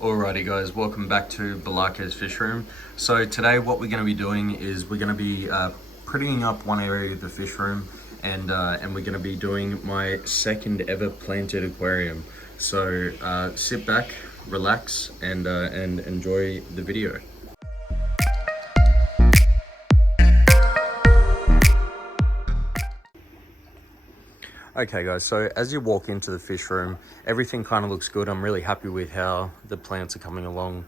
Alrighty guys, welcome back to Balake's Fish Room. So today what we're going to be doing is we're going to be prettying up one area of the fish room, and we're going to be doing my second ever planted aquarium. So sit back, relax, and enjoy the video. Okay guys, so as you walk into the fish room, everything kind of looks good. I'm really happy with how the plants are coming along,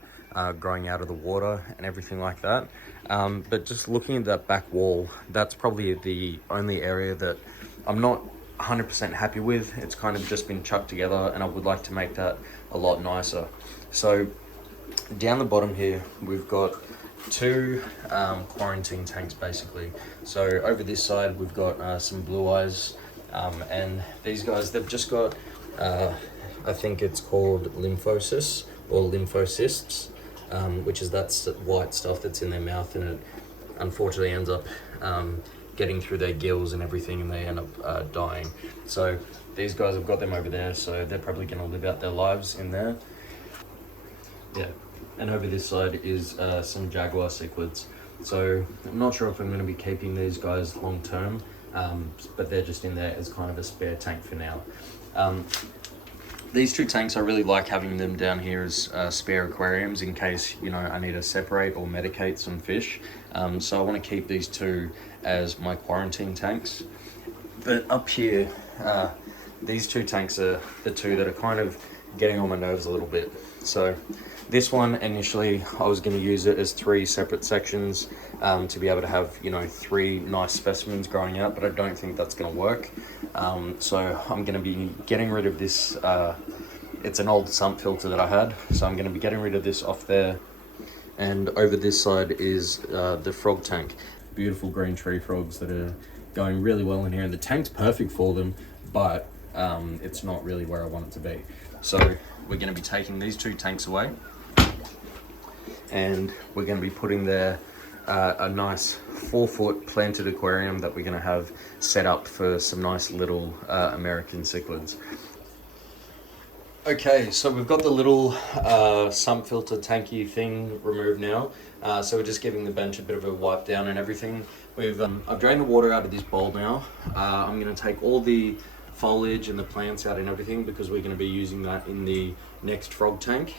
growing out of the water and everything like that. But just looking at that back wall, that's probably the only area that I'm not 100% happy with. It's kind of just been chucked together and I would like to make that a lot nicer. So down the bottom here, we've got two quarantine tanks basically. So over this side, we've got some blue eyes. And these guys, they've just got, I think it's called lymphosis or lymphocysts, which is that white stuff that's in their mouth, and it unfortunately ends up getting through their gills and everything, and they end up dying. So these guys have got them over there, so they're probably going to live out their lives in there. Yeah, and over this side is some jaguar cichlids. So I'm not sure if I'm going to be keeping these guys long term. But they're just in there as kind of a spare tank for now. These two tanks, I really like having them down here as spare aquariums in case, you know, I need to separate or medicate some fish. So I want to keep these two as my quarantine tanks. But up here, these two tanks are the two that are kind of getting on my nerves a little bit. So this one, initially, I was going to use it as 3 separate sections to be able to have, you know, 3 nice specimens growing out, but I don't think that's going to work. So I'm going to be getting rid of this. It's an old sump filter that I had, so I'm going to be getting rid of this off there. And over this side is the frog tank. Beautiful green tree frogs that are going really well in here, and the tank's perfect for them, but it's not really where I want it to be. So we're going to be taking these 2 tanks away, and we're going to be putting there a nice 4-foot planted aquarium that we're going to have set up for some nice little American cichlids. Okay, so we've got the little sump filter tanky thing removed now. So we're just giving the bench a bit of a wipe down and everything. I've drained the water out of this bowl now. I'm going to take all the foliage and the plants out and everything, because we're going to be using that in the next frog tank,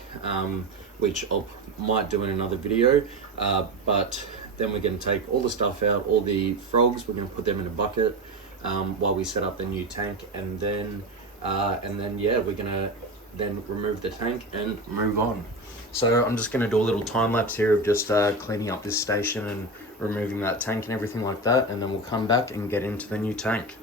which I might do in another video. But then we're going to take all the stuff out, all the frogs, we're going to put them in a bucket while we set up the new tank, and then yeah, we're going to then remove the tank and move on. So I'm just going to do a little time lapse here of just cleaning up this station and removing that tank and everything like that, and then we'll come back and get into the new tank.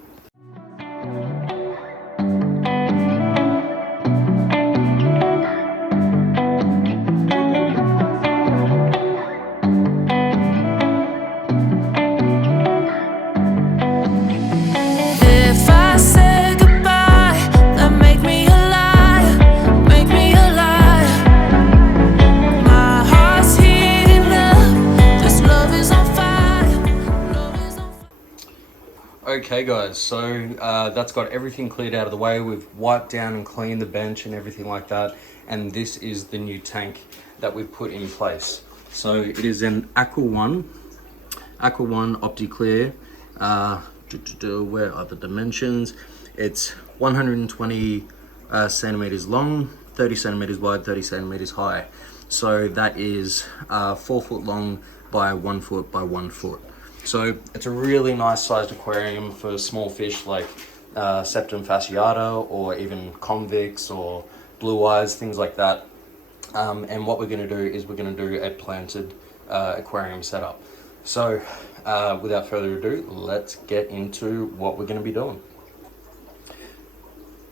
Okay guys, so that's got everything cleared out of the way. We've wiped down and cleaned the bench and everything like that, and this is the new tank that we've put in place. So it is an Aqua 1 OptiClear. Where are the dimensions? It's 120 centimeters long, 30 centimeters wide, 30 centimeters high. So that is 4 foot long by 1 foot by 1 foot. So it's a really nice sized aquarium for small fish like septum fasciata, or even convicts or blue eyes, things like that. And what we're going to do is we're going to do a planted aquarium setup. So without further ado, let's get into what we're going to be doing.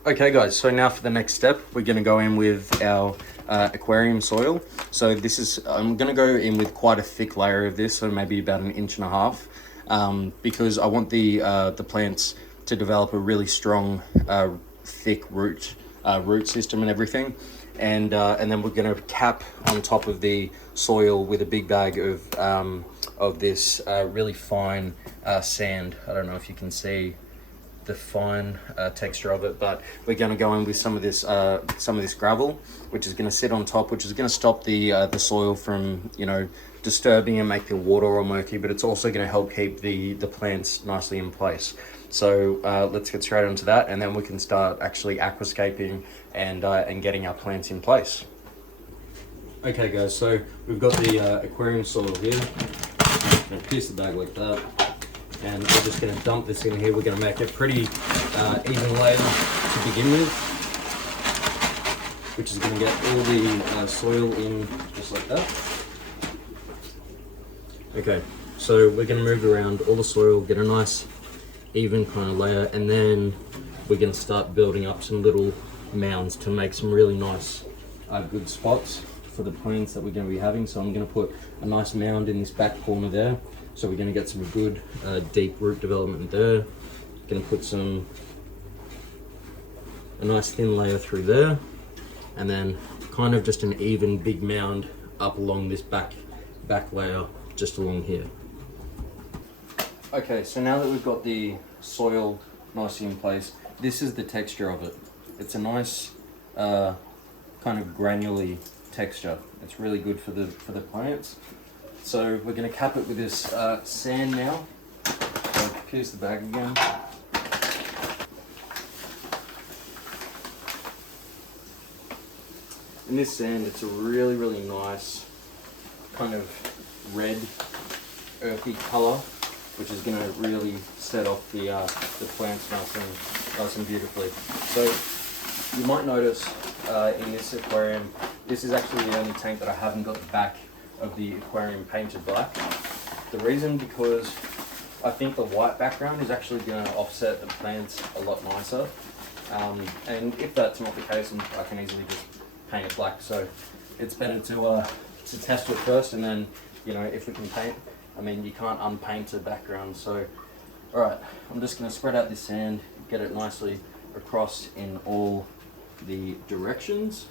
Okay guys, so now for the next step, we're going to go in with our aquarium soil. So this is, I'm going to go in with quite a thick layer of this, so maybe about 1.5 inches, because I want the plants to develop a really strong, thick root system and everything. And then we're going to cap on top of the soil with a big bag of this really fine sand. I don't know if you can see the fine texture of it, but we're going to go in with some of this gravel, which is going to sit on top, which is going to stop the soil from, you know, disturbing and make the water all murky, but it's also going to help keep the plants nicely in place. So let's get straight onto that, and then we can start actually aquascaping and getting our plants in place. Okay guys, so we've got the aquarium soil here. I'm going to pierce the bag like that, and we're just going to dump this in here. We're going to make a pretty even layer to begin with, which is going to get all the soil in just like that. Okay, so we're going to move around all the soil, get a nice even kind of layer, and then we're going to start building up some little mounds to make some really nice good spots for the plants that we're going to be having. So I'm going to put a nice mound in this back corner there, so we're going to get some good deep root development there. Going to put a nice thin layer through there, and then kind of just an even big mound up along this back layer just along here. Okay, so now that we've got the soil nicely in place, this is the texture of it. It's a nice kind of granular texture. It's really good for the plants. So we're going to cap it with this sand now. So pierce the bag again. And this sand, it's a really nice kind of red earthy color, which is going to really set off the plants nice and beautifully. So you might notice in this aquarium, this is actually the only tank that I haven't got the back of the aquarium painted black. The reason, because I think the white background is actually going to offset the plants a lot nicer. And if that's not the case, I can easily just paint it black. So it's better to test it first, and then, you know, if we can paint, I mean, you can't unpaint a background. So, all right, I'm just going to spread out this sand, get it nicely across in all the directions,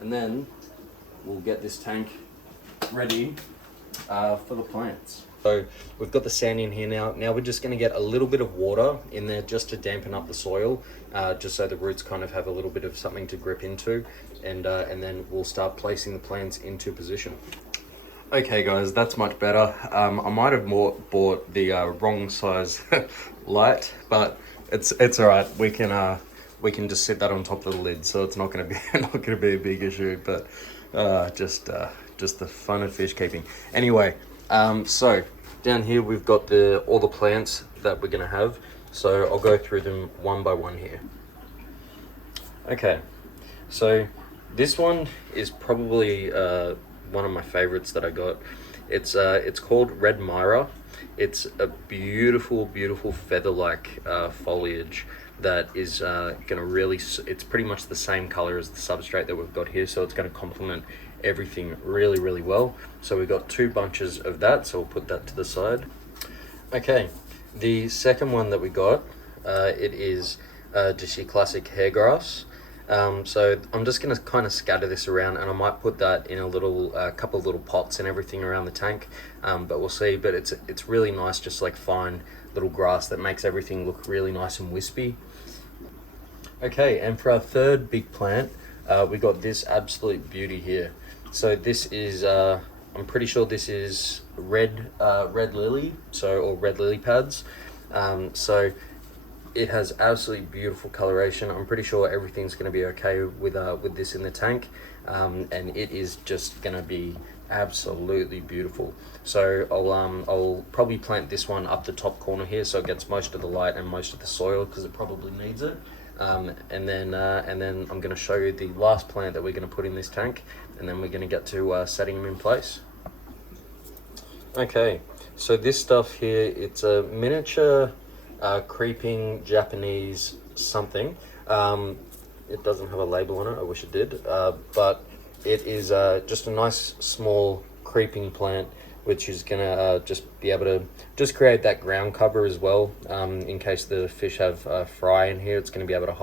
and then we'll get this tank ready for the plants. So we've got the sand in here now. Now we're just going to get a little bit of water in there just to dampen up the soil, just so the roots kind of have a little bit of something to grip into, and then we'll start placing the plants into position. Okay guys, that's much better. I might have bought the wrong size light, but it's all right. We can just sit that on top of the lid, so it's not going to be a big issue. But just the fun of fish keeping. Anyway, so down here we've got all the plants that we're going to have. So I'll go through them one by one here. Okay, so this one is probably one of my favorites that I got. It's called Red Myra. It's a beautiful feather-like foliage that is gonna really, it's pretty much the same color as the substrate that we've got here, so it's going to complement everything really well. So we've got 2 bunches of that, so we'll put that to the side. Okay, the second one that we got, it is just your classic hairgrass. So I'm just going to kind of scatter this around, and I might put that in a couple of little pots and everything around the tank, but we'll see. But it's really nice, just like fine little grass that makes everything look really nice and wispy. Okay, and for our third big plant, we got this absolute beauty here. So this is, I'm pretty sure this is red lily, or red lily pads. So it has absolutely beautiful coloration. I'm pretty sure everything's going to be okay with this in the tank, and it is just going to be absolutely beautiful. So I'll probably plant this one up the top corner here, so it gets most of the light and most of the soil, because it probably needs it. And then I'm going to show you the last plant that we're going to put in this tank, and then we're going to get to setting them in place. Okay, so this stuff here, it's a miniature creeping Japanese something. It doesn't have a label on it, I wish it did, but it is just a nice small creeping plant, which is gonna just be able to just create that ground cover as well, in case the fish have fry in here. It's going to be able to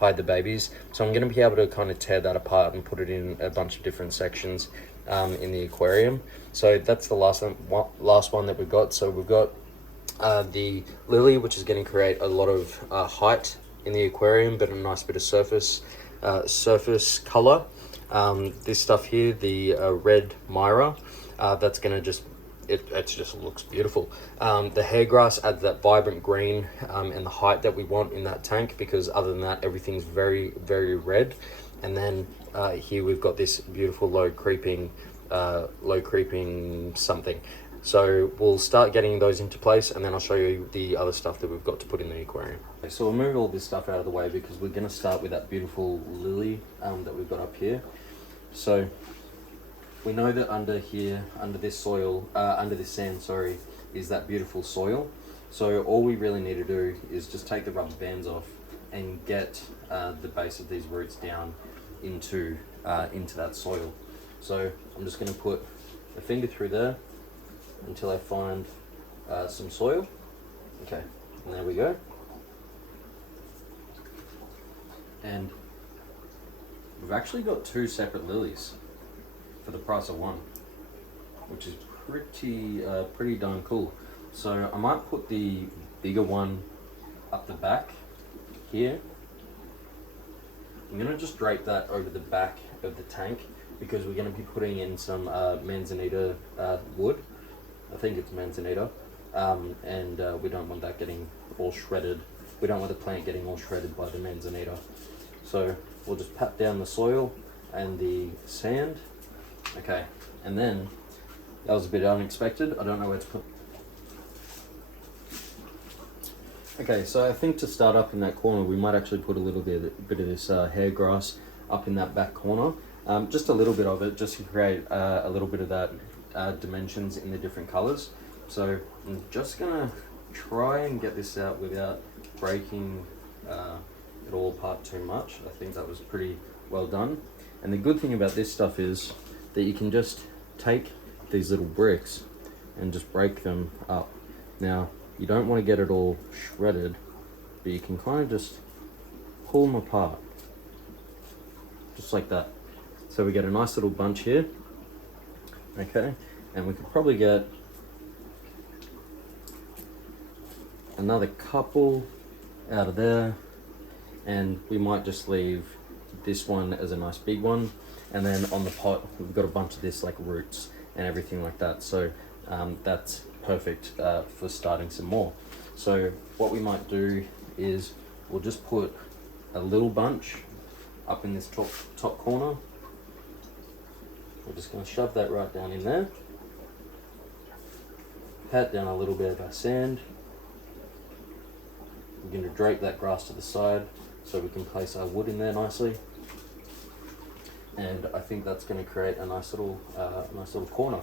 hide the babies. So I'm going to be able to kind of tear that apart and put it in a bunch of different sections in the aquarium. So that's the last one that we've got. So we've got the lily, which is going to create a lot of height in the aquarium, but a nice bit of surface color. This stuff here, the red Myra, that's going to just, it just looks beautiful. The hair grass adds that vibrant green and the height that we want in that tank, because other than that, everything's very, very red. And then here we've got this beautiful low creeping something. So we'll start getting those into place, and then I'll show you the other stuff that we've got to put in the aquarium. Okay, so we'll move all this stuff out of the way because we're going to start with that beautiful lily that we've got up here. So we know that under here, under this soil, under this sand, sorry, is that beautiful soil. So all we really need to do is just take the rubber bands off and get the base of these roots down into that soil. So I'm just going to put a finger through there until I find some soil. Okay, and there we go. And we've actually got 2 separate lilies for the price of one, which is pretty darn cool. So I might put the bigger one up the back here. I'm gonna just drape that over the back of the tank because we're gonna be putting in some manzanita wood. I think it's manzanita, and we don't want that getting all shredded. We don't want the plant getting all shredded by the manzanita. So we'll just pat down the soil and the sand. Okay, and then that was a bit unexpected. I don't know where to put. Okay, so I think to start up in that corner, we might actually put a little bit of this hair grass up in that back corner. Just a little bit of it, just to create a little bit of that dimensions in the different colors. So I'm just gonna try and get this out without breaking it all apart too much. I think that was pretty well done. And the good thing about this stuff is that you can just take these little bricks and just break them up. Now, you don't want to get it all shredded, but you can kind of just pull them apart, just like that. So we get a nice little bunch here. Okay, and we could probably get another couple out of there, and we might just leave this one as a nice big one, and then on the pot we've got a bunch of this like roots and everything like that. So that's perfect for starting some more. So what we might do is we'll just put a little bunch up in this top corner. We're just going to shove that right down in there. Pat down a little bit of our sand. We're going to drape that grass to the side so we can place our wood in there nicely. And I think that's going to create a nice little corner.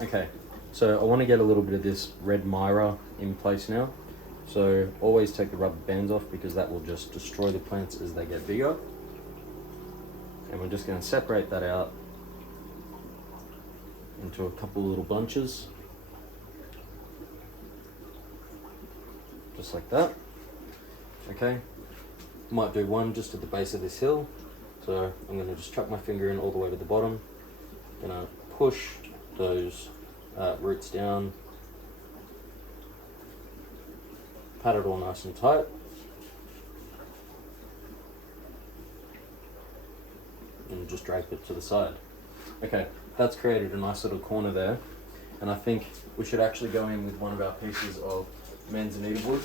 Okay, so I want to get a little bit of this red Myra in place now. So always take the rubber bands off because that will just destroy the plants as they get bigger. And we're just going to separate that out into a couple little bunches, just like that. Okay, might do one just at the base of this hill. So I'm going to just chuck my finger in all the way to the bottom. Going to push those roots down, pat it all nice and tight. And just drape it to the side. Okay, that's created a nice little corner there, and I think we should actually go in with one of our pieces of manzanita wood.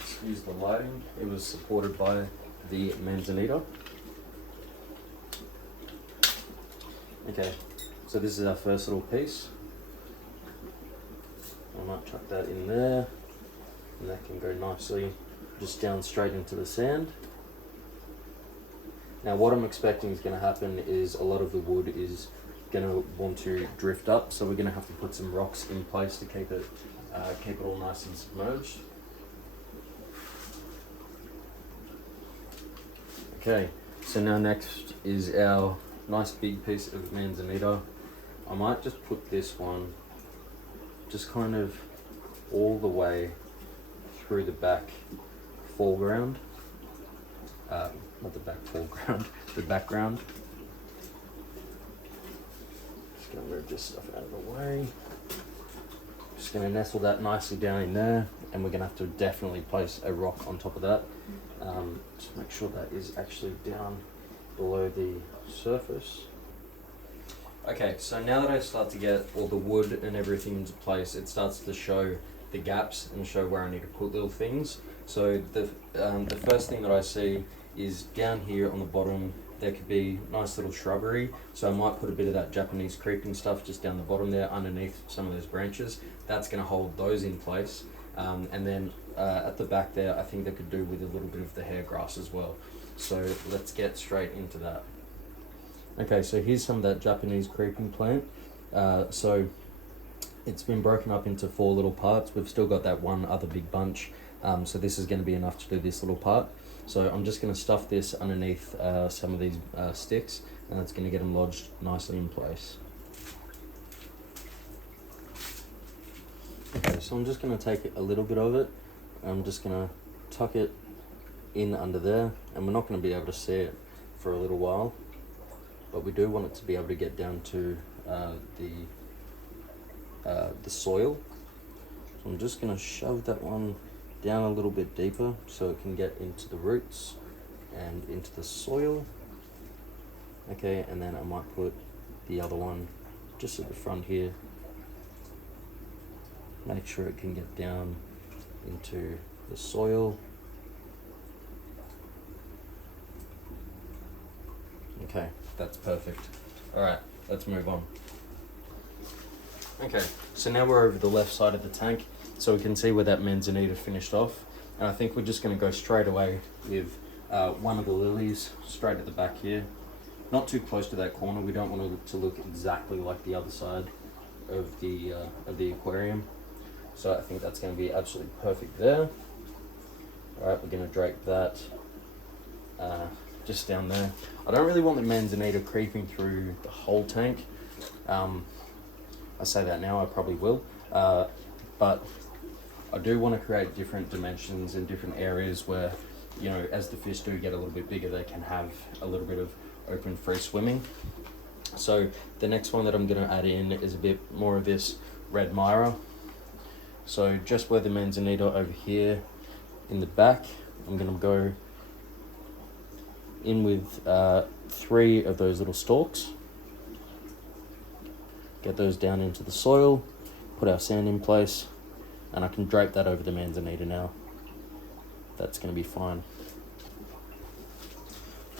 Excuse the lighting, it was supported by the manzanita. Okay, so this is our first little piece. I might chuck that in there, and that can go nicely just down straight into the sand. Now what I'm expecting is going to happen is a lot of the wood is going to want to drift up, so we're going to have to put some rocks in place to keep it all nice and submerged. Okay, so now next is our nice big piece of manzanita. I might just put this one just kind of all the way through the back foreground. Not the back foreground, the background. Just gonna move this stuff out of the way. Just gonna nestle that nicely down in there, and we're gonna have to definitely place a rock on top of that. Just make sure that is actually down below the surface. Okay, so now that I start to get all the wood and everything into place, it starts to show the gaps and show where I need to put little things. So the first thing that I see is down here on the bottom, there could be nice little shrubbery. So I might put a bit of that Japanese creeping stuff just down the bottom there underneath some of those branches. That's gonna hold those in place. And then at the back there, I think they could do with a little bit of the hair grass as well. So let's get straight into that. Okay, so here's some of that Japanese creeping plant. So it's been broken up into 4 little parts. We've still got that one other big bunch. So this is gonna be enough to do this little part. So I'm just gonna stuff this underneath some of these sticks, and that's gonna get them lodged nicely in place. Okay, so I'm just gonna take a little bit of it. I'm just gonna tuck it in under there, and we're not gonna be able to see it for a little while, but we do want it to be able to get down to the soil. So I'm just gonna shove that one down a little bit deeper so it can get into the roots and into the soil. Okay, and then I might put the other one just at the front here. Make sure it can get down into the soil. Okay, that's perfect. All right, let's move on. Okay, so now we're over the left side of the tank, so we can see where that manzanita finished off. And I think we're just gonna go straight away with one of the lilies straight at the back here. Not too close to that corner. We don't want it to look exactly like the other side of the aquarium. So I think that's gonna be absolutely perfect there. All right, we're gonna drape that just down there. I don't really want the manzanita creeping through the whole tank. I say that now, I probably will. But I do want to create different dimensions in different areas where, you know, as the fish do get a little bit bigger, they can have a little bit of open free swimming. So the next one that I'm going to add in is a bit more of this red myra. So just where the manzanita over here in the back, I'm going to go in with 3 of those little stalks. Get those down into the soil, put our sand in place, and I can drape that over the manzanita now. That's going to be fine.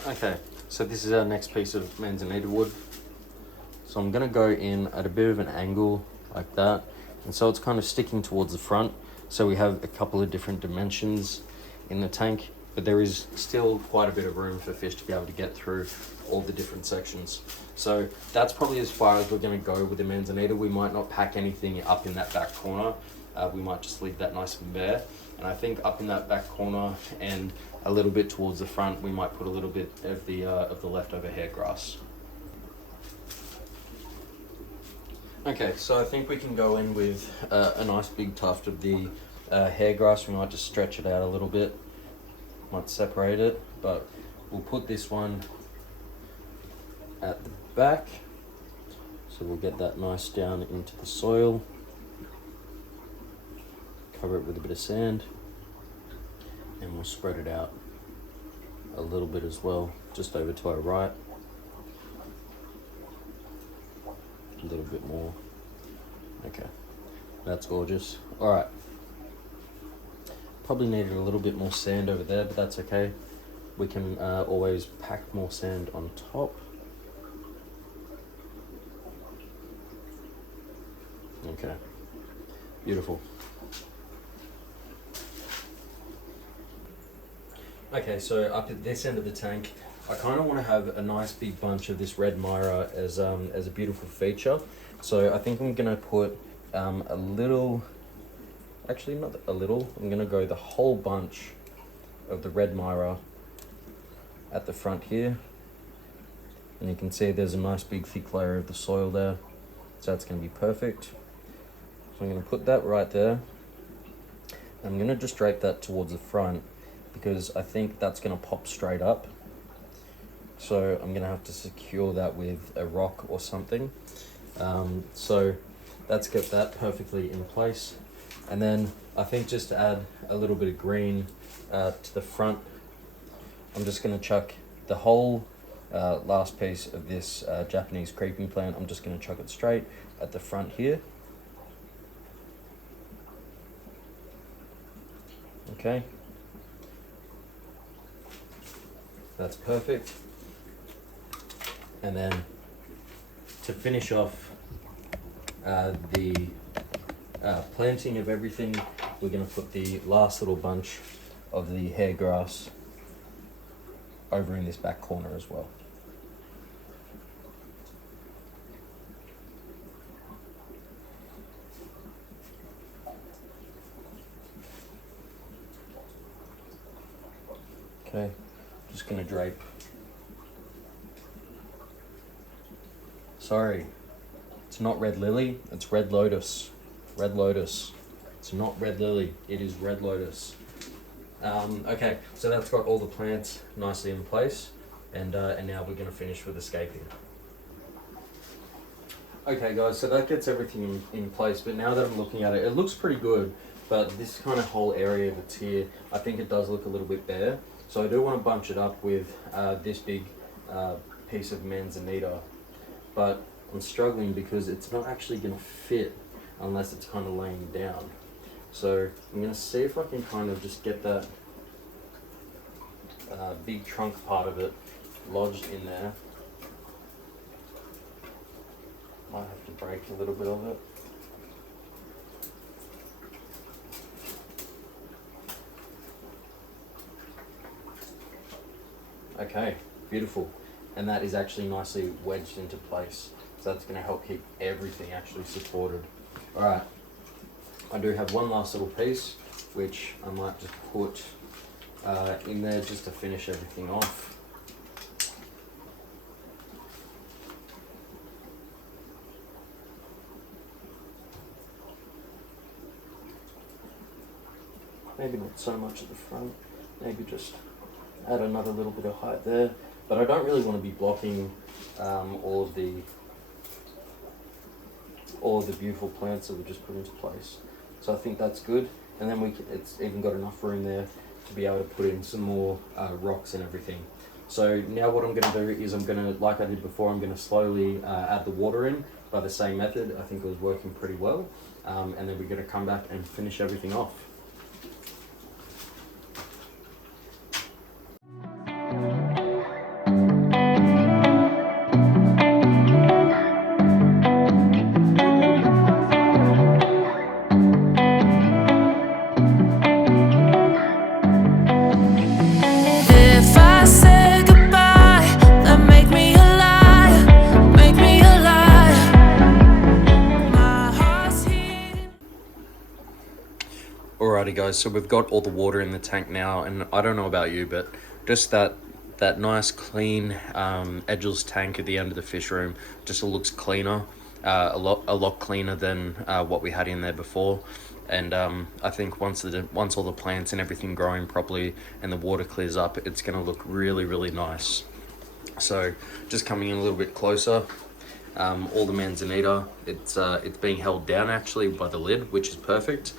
Okay, so this is our next piece of manzanita wood. So I'm going to go in at a bit of an angle like that, and so it's kind of sticking towards the front. So we have a couple of different dimensions in the tank, but there is still quite a bit of room for fish to be able to get through all the different sections. So that's probably as far as we're going to go with the manzanita. We might not pack anything up in that back corner. We might just leave that nice and bare. And I think up in that back corner and a little bit towards the front, we might put a little bit of the leftover hair grass. Okay, so I think we can go in with a nice big tuft of the hair grass. We might just stretch it out a little bit, might separate it, but we'll put this one at the back. So we'll get that nice down into the soil. Cover it with a bit of sand, and we'll spread it out a little bit as well, just over to our right. A little bit more. Okay, that's gorgeous. All right, probably needed a little bit more sand over there, but that's okay. We can always pack more sand on top. Okay, beautiful. Okay, so up at this end of the tank, I kind of want to have a nice big bunch of this red myra as a beautiful feature. So I think I'm going to put a little, actually not a little, I'm going to go the whole bunch of the red myra at the front here. And you can see there's a nice big thick layer of the soil there. So that's going to be perfect. So I'm going to put that right there. I'm going to just drape that towards the front, because I think that's going to pop straight up. So I'm going to have to secure that with a rock or something. So that's kept that perfectly in place. And then I think just to add a little bit of green to the front, I'm just going to chuck the whole last piece of this Japanese creeping plant. I'm just going to chuck it straight at the front here. Okay, that's perfect. And then to finish off the planting of everything, we're going to put the last little bunch of the hair grass over in this back corner as well. Okay, just going to drape. Sorry, it's not red lily, it's red lotus. Red lotus. It's not red lily, it is red lotus. Okay, so that's got all the plants nicely in place, and now we're going to finish with escaping. Okay guys, so that gets everything in place, but now that I'm looking at it, it looks pretty good, but this kind of whole area that's here, I think it does look a little bit bare. So I do want to bunch it up with this big piece of manzanita, but I'm struggling because it's not actually going to fit unless it's kind of laying down. So I'm going to see if I can kind of just get that big trunk part of it lodged in there. Might have to break a little bit of it. Okay, beautiful. And that is actually nicely wedged into place. So that's going to help keep everything actually supported. Alright, I do have one last little piece, which I might just put in there just to finish everything off. Maybe not so much at the front, maybe just add another little bit of height there. But I don't really want to be blocking all of the beautiful plants that we just put into place. So I think that's good. And then it's even got enough room there to be able to put in some more rocks and everything. So now what I'm going to do is I'm going to, like I did before, I'm going to slowly add the water in by the same method. I think it was working pretty well. And then we're going to come back and finish everything off. Alrighty guys, so we've got all the water in the tank now, and I don't know about you, but just that nice clean edgeless tank at the end of the fish room just looks cleaner, a lot cleaner than what we had in there before. And I think once all the plants and everything growing properly and the water clears up, it's going to look really, really nice. So just coming in a little bit closer, all the manzanita, it's being held down actually by the lid, which is perfect.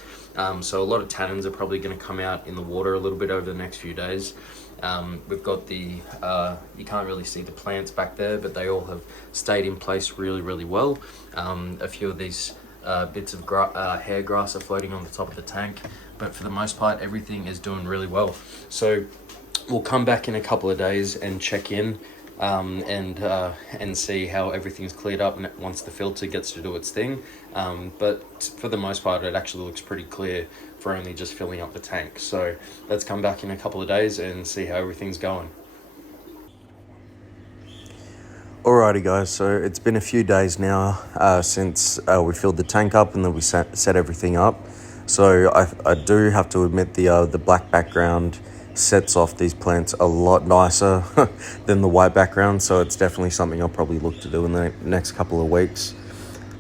So a lot of tannins are probably going to come out in the water a little bit over the next few days. We've got the, you can't really see the plants back there, but they all have stayed in place really, really well. A few of these bits of hair grass are floating on the top of the tank, but for the most part, everything is doing really well. So we'll come back in a couple of days and check in and see how everything's cleared up once the filter gets to do its thing. But for the most part, it actually looks pretty clear for only just filling up the tank. So let's come back in a couple of days and see how everything's going. Alrighty guys, so it's been a few days now since we filled the tank up and then we set everything up. So I do have to admit the black background sets off these plants a lot nicer than the white background, so it's definitely something I'll probably look to do in the next couple of weeks.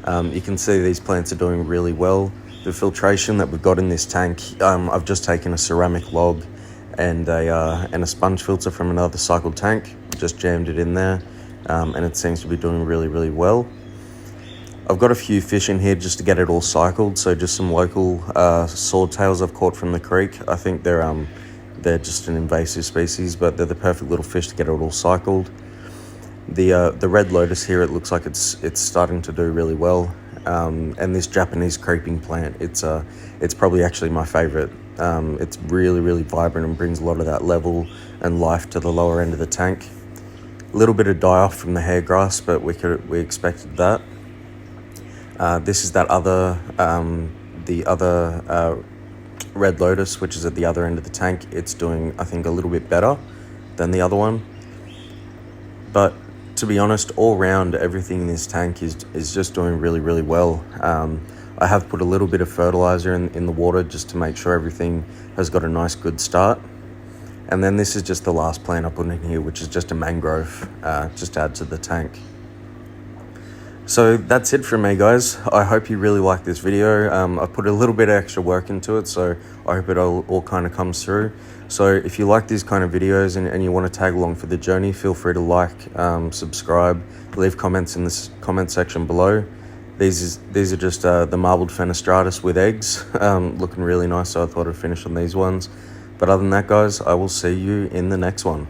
You can see these plants are doing really well. The filtration that we've got in this tank, I've just taken a ceramic log and a sponge filter from another cycled tank, just jammed it in there, and it seems to be doing really, really well. I've got a few fish in here just to get it all cycled. So just some local swordtails I've caught from the creek. I think they're just an invasive species, but they're the perfect little fish to get it all cycled. The red lotus here, it looks like it's starting to do really well. And this Japanese creeping plant, it's probably actually my favorite. It's really vibrant and brings a lot of that level and life to the lower end of the tank. A little bit of die off from the hair grass, but we expected that. This is that other red lotus, which is at the other end of the tank. It's doing, I think, a little bit better than the other one. But to be honest, all round, everything in this tank is just doing really well. I have put a little bit of fertilizer in the water just to make sure everything has got a nice good start. And then this is just the last plant I put in here, which is just a mangrove, just to add to the tank. So that's it from me, guys. I hope you really like this video. I put a little bit of extra work into it, so I hope it all kind of comes through. So if you like these kind of videos and you want to tag along for the journey, feel free to like, subscribe, leave comments in the comment section below. These are just the marbled fenestratus with eggs, looking really nice, so I thought I'd finish on these ones. But other than that, guys, I will see you in the next one.